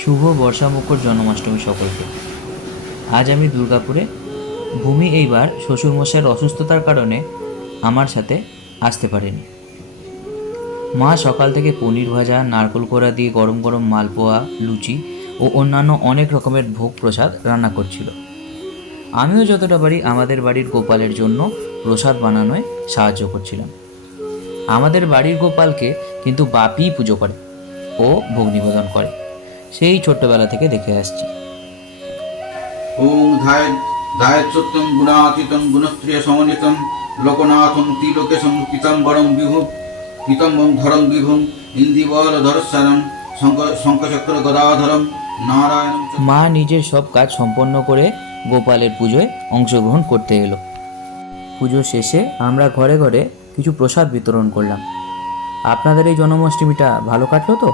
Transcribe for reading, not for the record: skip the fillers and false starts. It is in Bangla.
শুভ বর্ষামুখর জন্মাষ্টমী সকলকে। আজ আমি দুর্গাপুরে। ভূমি এইবার শ্বশুরমশাইয়ের অসুস্থতার কারণে আমার সাথে আসতে পারেনি। মা সকাল থেকে পনির ভাজা, নারকোল কোড়া দিয়ে গরম গরম মালপোয়া, লুচি ও অন্যান্য অনেক রকমের ভোগ প্রসাদ রান্না করছিল। আমিও যতটা পারি আমাদের বাড়ির গোপালের জন্য প্রসাদ বানানোয় সাহায্য করছিলাম। আমাদের বাড়ির গোপালকে কিন্তু বাপিই পুজো করে ও ভোগ নিবেদন করে, সেই ছোট্টবেলা থেকে দেখে আসছি। ওং ধায়চ্যুতং গুণাতীতং গুণস্ত্রিয় সমন্বিতং লোকনাথং ত্রিলোকেশং পীতাম্বরং বিভু পীতাম্বরং ধরং বিভুং ইন্দিবল ধরস্বরং শঙ্খচক্র গদাধরং নারায়ণং। মা নিজের সব কাজ সম্পন্ন করে গোপালের পুজোয় অংশগ্রহণ করতে এলো। পুজো শেষে আমরা ঘরে ঘরে কিছু প্রসাদ বিতরণ করলাম। আপনাদের এই জন্মাষ্টমীটা ভালো কাটলো তো?